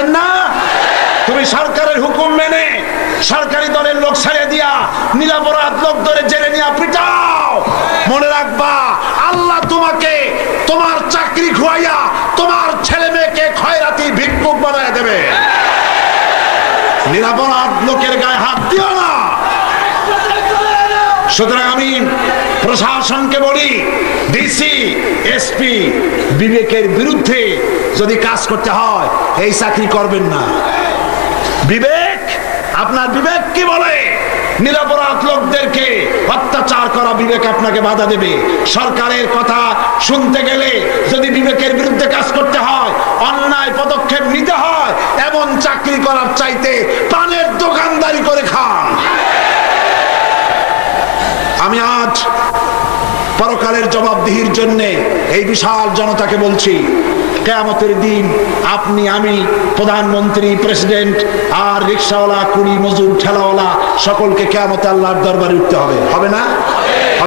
আছেন না? তুমি সরকারের হুকুম মেনে সরকারি দলের লোক ছেড়ে দিয়া নিরপরাধ লোক ধরে জেলে নিয়ে পিটাও। মনে রাখবা, আল্লাহ তোমাকে তোমার চাকরি খুয়াইয়া তোমার ছেলে মেয়েকে খয়রাতি ভিক্ষুক বানায় দেবে। নিরপরাধ লোকের গায়ে হাত দিও না। সুতরাং আমি প্রশাসনকে বলি, ডিসি, এসপি, বিবেকের বিরুদ্ধে যদি কাজ করতে হয় এই চাকরি করবেন না। বিবেক, আপনার বিবেক কি বলে? নিরপরাধ লোকদেরকে অত্যাচার করা বিবেক আপনাকে বাধা দেবে। সরকারের কথা শুনতে গেলে যদি বিবেকের বিরুদ্ধে কাজ করতে হয়, অন্যায় পদক্ষেপ নিতে হয়, এমন চাকরি করার চাইতে পানের দোকানদারি করে খান। আমি আজ পরকালের জবাবদিহির জন্য এই বিশাল জনতাকে বলছি, কিয়ামতের দিন আপনি, আমি, প্রধানমন্ত্রী, প্রেসিডেন্ট আর রিকশাওয়ালা, কুলি মজুর, ঠেলাওয়ালা সকলকে কিয়ামতে আল্লাহর দরবারে উঠতে হবে। হবে না?